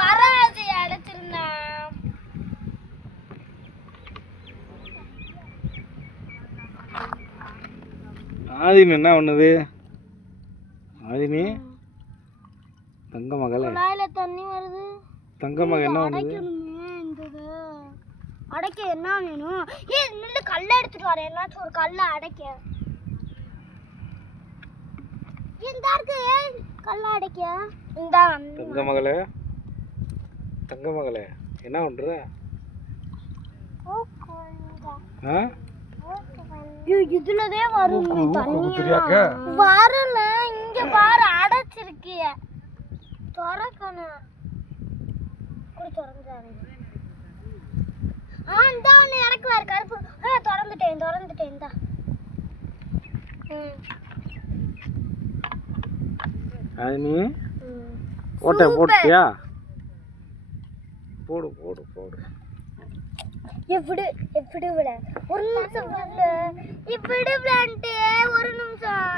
வராது அடைச்சிருந்தா. ஆதினி என்ன பண்ணுது? ஆதினி தங்க மகளே, குழாயில தண்ணி வருது. தங்க மகள் என்ன பண்ணுது? அடைக்க என்ன வேணும்? நின்று கல்ல எடுத்துட்டு வரேன். என்னாச்சும் ஒரு கல்ல அடைக்க. இந்த இருக்கு கல்ல அடைக்க. இந்த தங்க மகளே, தங்க மகளே என்ன பண்ற? இதுலதே வரும் வரல. இங்க பாரு அடைச்சிருக்கு. திறக்கணும். இந்த ஒண்ணு இறக்குவாரு கருப்பு. திறந்துட்டேன் இந்த. ஆதினி ஓட்ட போட்டியா? போடு போடு போடு. எப்படி விட ஒரு நிமிஷம் இப்படி விட ஒரு நிமிஷம்.